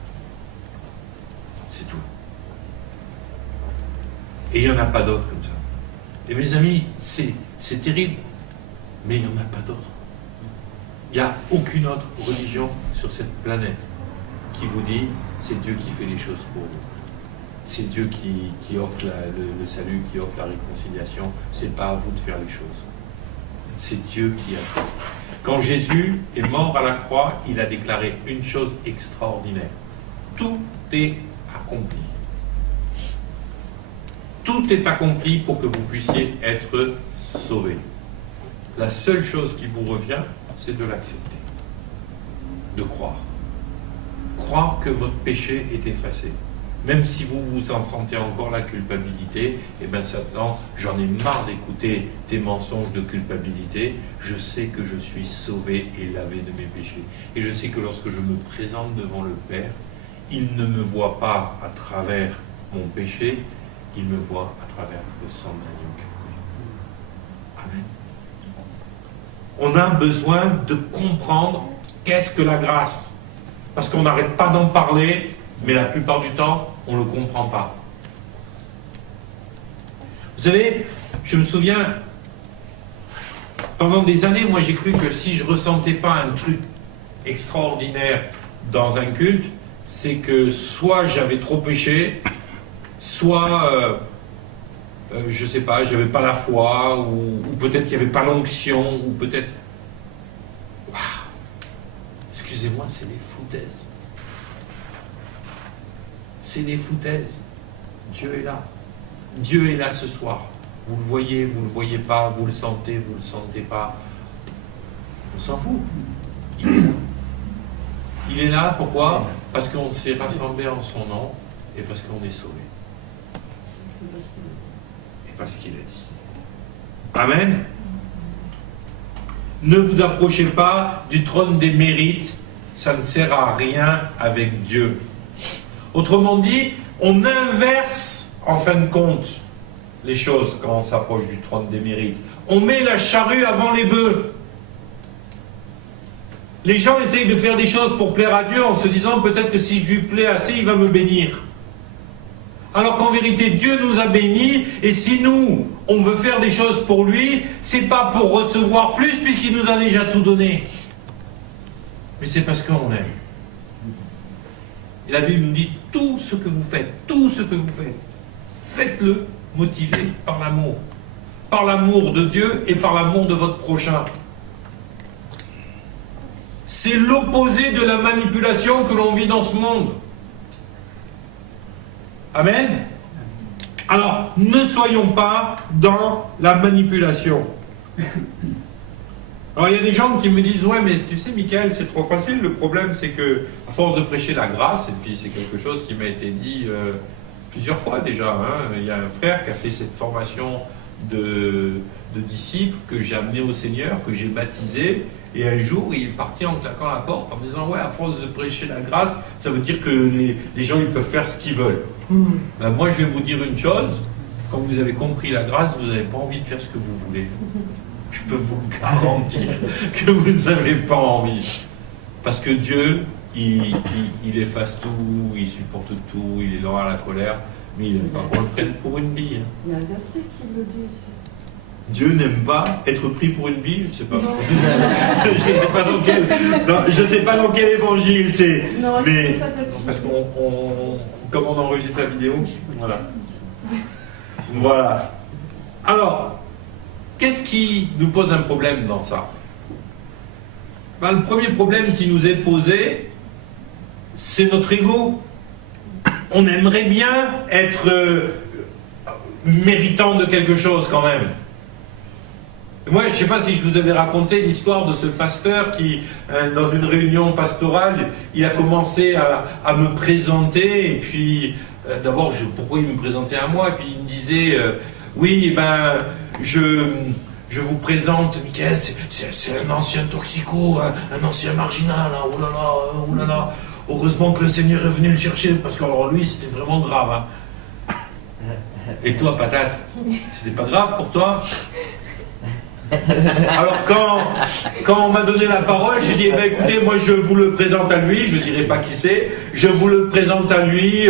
C'est tout. Et il n'y en a pas d'autres comme ça. Et mes amis, c'est terrible, mais il n'y en a pas d'autres. Il n'y a aucune autre religion sur cette planète qui vous dit c'est Dieu qui fait les choses pour vous. C'est Dieu qui offre le salut, qui offre la réconciliation. C'est pas à vous de faire les choses. C'est Dieu qui a fait. Quand Jésus est mort à la croix, il a déclaré une chose extraordinaire. Tout est accompli. Tout est accompli pour que vous puissiez être sauvés. La seule chose qui vous revient, c'est de l'accepter. De croire. Croire que votre péché est effacé. Même si vous vous en sentez encore la culpabilité, et bien Satan, j'en ai marre d'écouter tes mensonges de culpabilité. Je sais que je suis sauvé et lavé de mes péchés. Et je sais que lorsque je me présente devant le Père, il ne me voit pas à travers mon péché, il me voit à travers le sang d'agneau. Amen. On a besoin de comprendre qu'est-ce que la grâce. Parce qu'on n'arrête pas d'en parler, mais la plupart du temps, on ne le comprend pas. Vous savez, je me souviens, pendant des années, moi j'ai cru que si je ne ressentais pas un truc extraordinaire dans un culte, c'est que soit j'avais trop péché, soit, je ne sais pas, j'avais pas la foi, ou peut-être qu'il n'y avait pas l'onction, ou peut-être... Waouh. Excusez-moi, c'est des foutaises. C'est des foutaises. Dieu est là. Dieu est là ce soir. Vous le voyez, vous ne le voyez pas, vous le sentez, vous ne le sentez pas. On s'en fout. Il est là. Il est là, pourquoi? Parce qu'on s'est rassemblés en son nom et parce qu'on est sauvés. Et parce qu'il a dit. Amen. Ne vous approchez pas du trône des mérites, ça ne sert à rien avec Dieu. Autrement dit, on inverse en fin de compte les choses quand on s'approche du trône des mérites. On met la charrue avant les bœufs. Les gens essayent de faire des choses pour plaire à Dieu en se disant peut-être que si je lui plais assez, il va me bénir. Alors qu'en vérité, Dieu nous a bénis, et si nous, on veut faire des choses pour lui, c'est pas pour recevoir plus, puisqu'il nous a déjà tout donné. Mais c'est parce qu'on aime. Et la Bible nous dit, tout ce que vous faites, faites-le motivé par l'amour. Par l'amour de Dieu et par l'amour de votre prochain. C'est l'opposé de la manipulation que l'on vit dans ce monde. Amen. Alors, ne soyons pas dans la manipulation. Alors, il y a des gens qui me disent, ouais, mais tu sais, Michael, c'est trop facile. Le problème, c'est que, à force de prêcher la grâce, et puis c'est quelque chose qui m'a été dit plusieurs fois déjà, hein, il y a un frère qui a fait cette formation de disciples que j'ai amené au Seigneur, que j'ai baptisé, et un jour, il est parti en claquant la porte, en me disant, ouais, à force de prêcher la grâce, ça veut dire que les gens, ils peuvent faire ce qu'ils veulent. Ben, moi, je vais vous dire une chose, quand vous avez compris la grâce, vous n'avez pas envie de faire ce que vous voulez. Je peux vous garantir que vous n'avez pas envie. Parce que Dieu, il efface tout, il supporte tout, il est lent à la colère, mais il n'aime pas qu'on le prenne pour une bille. Il y a un verset qui le dit aussi. Dieu n'aime pas être pris pour une bille, je sais pas. Je sais pas dans quel évangile c'est. Non, Mais c'est pas là-dessus. parce comme on enregistre la vidéo, voilà. Voilà. Alors, qu'est-ce qui nous pose un problème dans ça? Ben, le premier problème qui nous est posé, c'est notre ego. On aimerait bien être méritant de quelque chose quand même. Moi, je ne sais pas si je vous avais raconté l'histoire de ce pasteur qui, dans une réunion pastorale, il a commencé à me présenter, et puis, d'abord, pourquoi il me présentait à moi, et puis il me disait, oui, ben, je vous présente, Michael, c'est un ancien toxico, un ancien marginal, hein, oh là là, heureusement que le Seigneur est venu le chercher, parce que alors lui, c'était vraiment grave. Hein. Et toi, patate, c'était pas grave pour toi? Alors quand on m'a donné la parole, j'ai dit, eh ben, écoutez, moi je vous le présente à lui, je ne dirai pas qui c'est, je vous le présente à lui,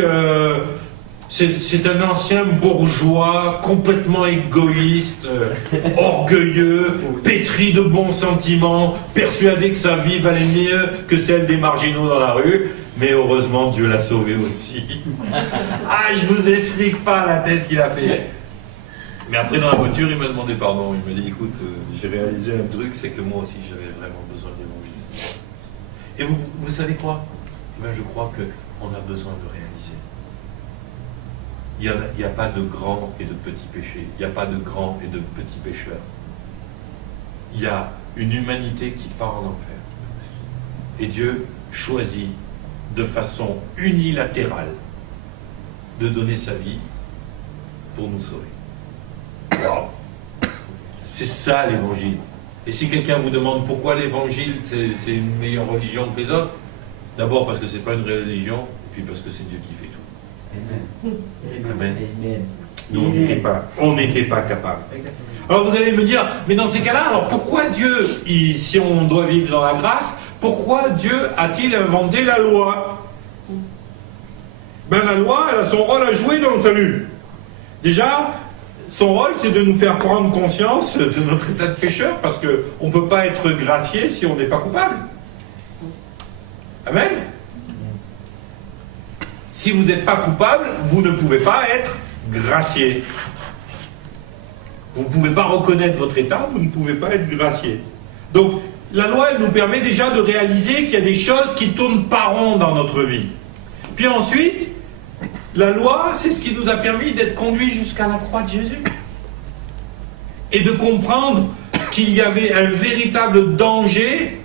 c'est un ancien bourgeois, complètement égoïste, orgueilleux, pétri de bons sentiments, persuadé que sa vie valait mieux que celle des marginaux dans la rue, mais heureusement Dieu l'a sauvé aussi. Ah, je vous explique pas la tête qu'il a fait. Mais après, dans la voiture, il m'a demandé pardon. Il m'a dit, écoute, j'ai réalisé un truc, c'est que moi aussi, j'avais vraiment besoin de l'évangile. Et vous savez quoi? Eh bien, je crois qu'on a besoin de réaliser. Il n'y a pas de grands et de petits péchés. Il n'y a pas de grands et de petits pécheurs. Il y a une humanité qui part en enfer. Et Dieu choisit de façon unilatérale de donner sa vie pour nous sauver. Wow. C'est ça l'évangile. Et si quelqu'un vous demande pourquoi l'évangile c'est une meilleure religion que les autres, d'abord parce que c'est pas une religion, et puis parce que c'est Dieu qui fait tout. Amen. Amen. Nous on n'était pas capables. Alors vous allez me dire, mais dans ces cas-là, alors pourquoi Dieu, si on doit vivre dans la grâce, pourquoi Dieu a-t-il inventé la loi? Ben la loi, elle a son rôle à jouer dans le salut. Déjà, son rôle, c'est de nous faire prendre conscience de notre état de pécheur, parce qu'on ne peut pas être gracié si on n'est pas coupable. Amen. Si vous n'êtes pas coupable, vous ne pouvez pas être gracié. Vous ne pouvez pas reconnaître votre état, vous ne pouvez pas être gracié. Donc, la loi, elle nous permet déjà de réaliser qu'il y a des choses qui ne tournent pas rond dans notre vie. Puis ensuite, la loi, c'est ce qui nous a permis d'être conduits jusqu'à la croix de Jésus. Et de comprendre qu'il y avait un véritable danger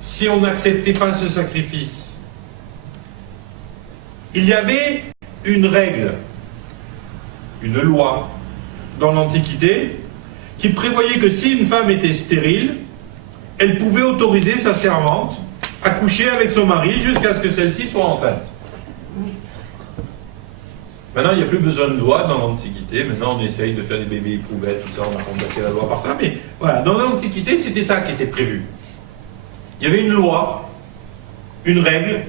si on n'acceptait pas ce sacrifice. Il y avait une règle, une loi, dans l'Antiquité, qui prévoyait que si une femme était stérile, elle pouvait autoriser sa servante à coucher avec son mari jusqu'à ce que celle-ci soit enceinte. Maintenant, il n'y a plus besoin de loi dans l'Antiquité. Maintenant, on essaye de faire des bébés éprouvettes, tout ça, on a remplacé la loi par ça. Mais voilà, dans l'Antiquité, c'était ça qui était prévu. Il y avait une loi, une règle.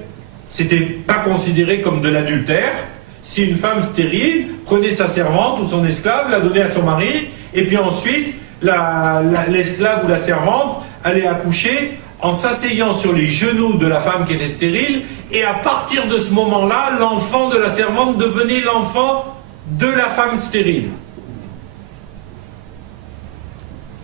C'était pas considéré comme de l'adultère. Si une femme stérile prenait sa servante ou son esclave, la donnait à son mari, et puis ensuite, l'esclave ou la servante allait accoucher en s'asseyant sur les genoux de la femme qui était stérile, et à partir de ce moment-là, l'enfant de la servante devenait l'enfant de la femme stérile.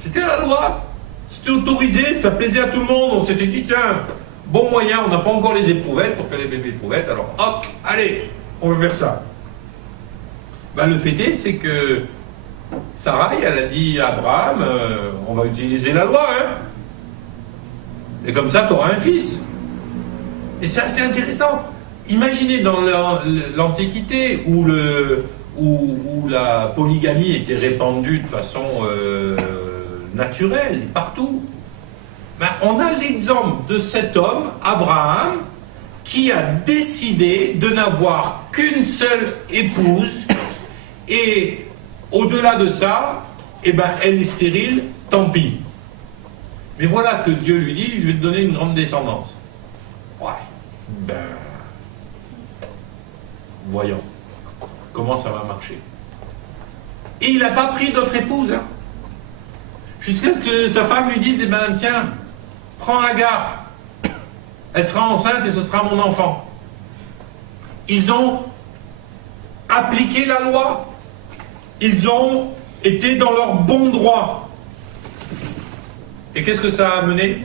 C'était la loi. C'était autorisé, ça plaisait à tout le monde. On s'était dit, tiens, bon moyen, on n'a pas encore les éprouvettes pour faire les bébés éprouvettes, alors hop, allez, on veut faire ça. Ben, le fait est, c'est que Sarai, elle a dit à Abraham, on va utiliser la loi, hein. Et comme ça, tu auras un fils. Et c'est assez intéressant. Imaginez dans l'Antiquité où la polygamie était répandue de façon naturelle, partout. Ben, on a l'exemple de cet homme, Abraham, qui a décidé de n'avoir qu'une seule épouse, et au-delà de ça, eh ben, elle est stérile, tant pis. Mais voilà que Dieu lui dit, je vais te donner une grande descendance. Ouais, ben, voyons comment ça va marcher. Et il n'a pas pris d'autre épouse. Hein. Jusqu'à ce que sa femme lui dise, eh ben tiens, prends Agar. Elle sera enceinte et ce sera mon enfant. Ils ont appliqué la loi. Ils ont été dans leur bon droit. Et qu'est-ce que ça a amené?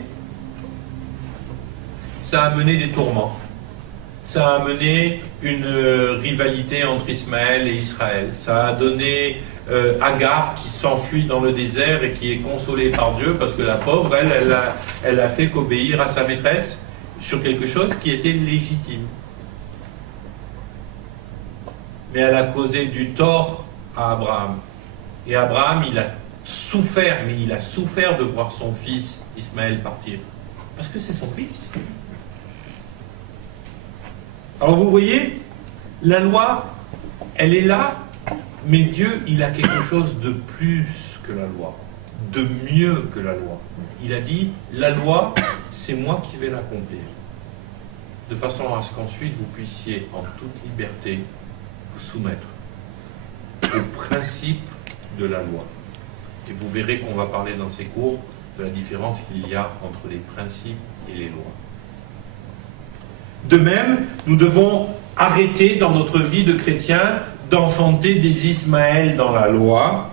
Ça a amené des tourments. Ça a amené une rivalité entre Ismaël et Israël. Ça a donné Agar qui s'enfuit dans le désert et qui est consolée par Dieu parce que la pauvre, elle a fait qu'obéir à sa maîtresse sur quelque chose qui était légitime. Mais elle a causé du tort à Abraham. Et Abraham, il a souffert, mais il a souffert de voir son fils Ismaël partir. Parce que c'est son fils. Alors vous voyez, la loi, elle est là, mais Dieu, il a quelque chose de plus que la loi, de mieux que la loi. Il a dit, la loi, c'est moi qui vais l'accomplir. De façon à ce qu'ensuite vous puissiez, en toute liberté, vous soumettre au principe de la loi. Et vous verrez qu'on va parler dans ces cours de la différence qu'il y a entre les principes et les lois. De même, nous devons arrêter dans notre vie de chrétien d'enfanter des Ismaël dans la loi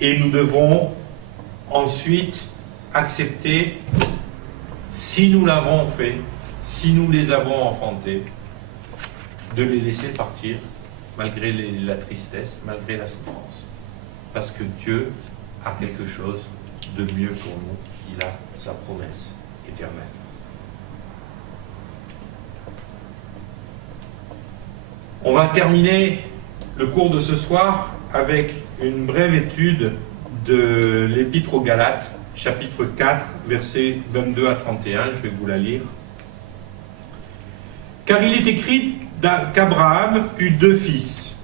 et nous devons ensuite accepter, si nous l'avons fait, si nous les avons enfantés, de les laisser partir malgré la tristesse, malgré la souffrance. Parce que Dieu a quelque chose de mieux pour nous. Il a sa promesse éternelle. On va terminer le cours de ce soir avec une brève étude de l'Épître aux Galates, chapitre 4, versets 22 à 31. Je vais vous la lire. Car il est écrit qu'Abraham eut 2 fils,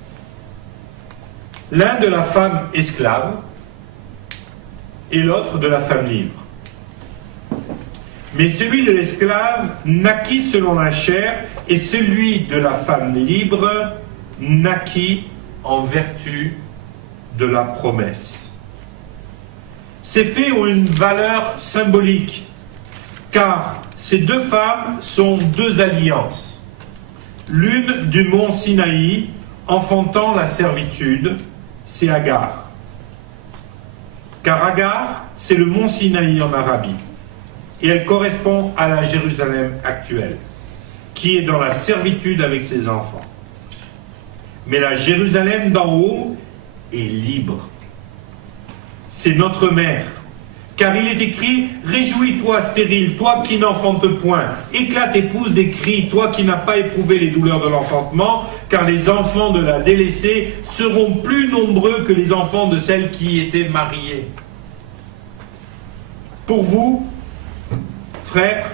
l'un de la femme esclave et l'autre de la femme libre. Mais celui de l'esclave naquit selon la chair, et celui de la femme libre naquit en vertu de la promesse. Ces faits ont une valeur symbolique, car ces 2 femmes sont 2 alliances. L'une du mont Sinaï, enfantant la servitude, c'est Agar. Car Agar, c'est le mont Sinaï en Arabie, et elle correspond à la Jérusalem actuelle, qui est dans la servitude avec ses enfants. Mais la Jérusalem d'en haut est libre. C'est notre mère. Car il est écrit, réjouis-toi stérile, toi qui n'enfantes point. Éclate, épouse des cris, toi qui n'as pas éprouvé les douleurs de l'enfantement, car les enfants de la délaissée seront plus nombreux que les enfants de celles qui étaient mariées. Pour vous, frères,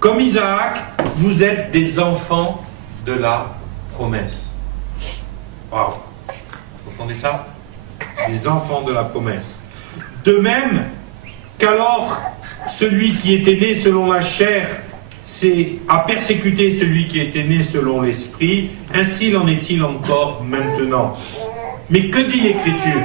comme Isaac, vous êtes des enfants de la promesse. Waouh! Vous entendez ça? Des enfants de la promesse. De même qu'alors celui qui était né selon la chair a persécuté celui qui était né selon l'esprit, ainsi en est-il encore maintenant. Mais que dit l'Écriture?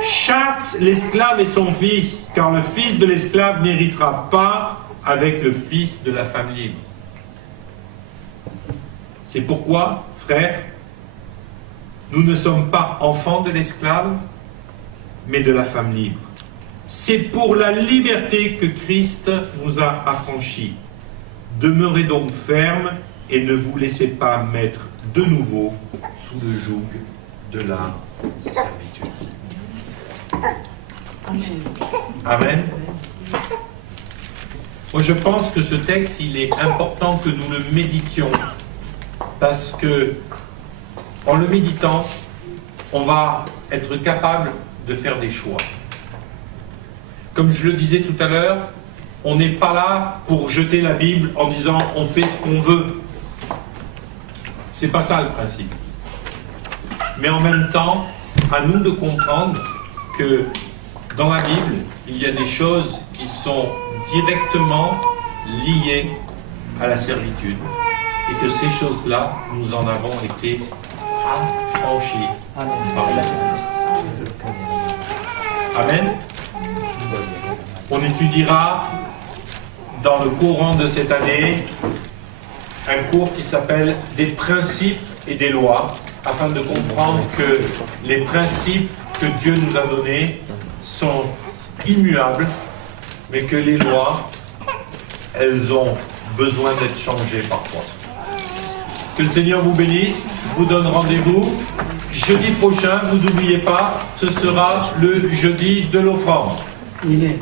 Chasse l'esclave et son fils, car le fils de l'esclave n'héritera pas avec le fils de la femme libre. C'est pourquoi, frères, nous ne sommes pas enfants de l'esclave, mais de la femme libre. C'est pour la liberté que Christ nous a affranchis. Demeurez donc fermes et ne vous laissez pas mettre de nouveau sous le joug de la servitude. Amen. Moi, je pense que ce texte, il est important que nous le méditions, parce que, en le méditant, on va être capable de faire des choix. Comme je le disais tout à l'heure, on n'est pas là pour jeter la Bible en disant on fait ce qu'on veut. C'est pas ça le principe. Mais en même temps, à nous de comprendre que dans la Bible, il y a des choses qui sont directement liées à la servitude et que ces choses-là, nous en avons été affranchis par la grâce. Amen. On étudiera dans le courant de cette année un cours qui s'appelle des principes et des lois, afin de comprendre que les principes que Dieu nous a donnés sont immuables, mais que les lois, elles ont besoin d'être changées parfois. Que le Seigneur vous bénisse. Je vous donne rendez-vous jeudi prochain. Vous n'oubliez pas, ce sera le jeudi de l'offrande. Il est.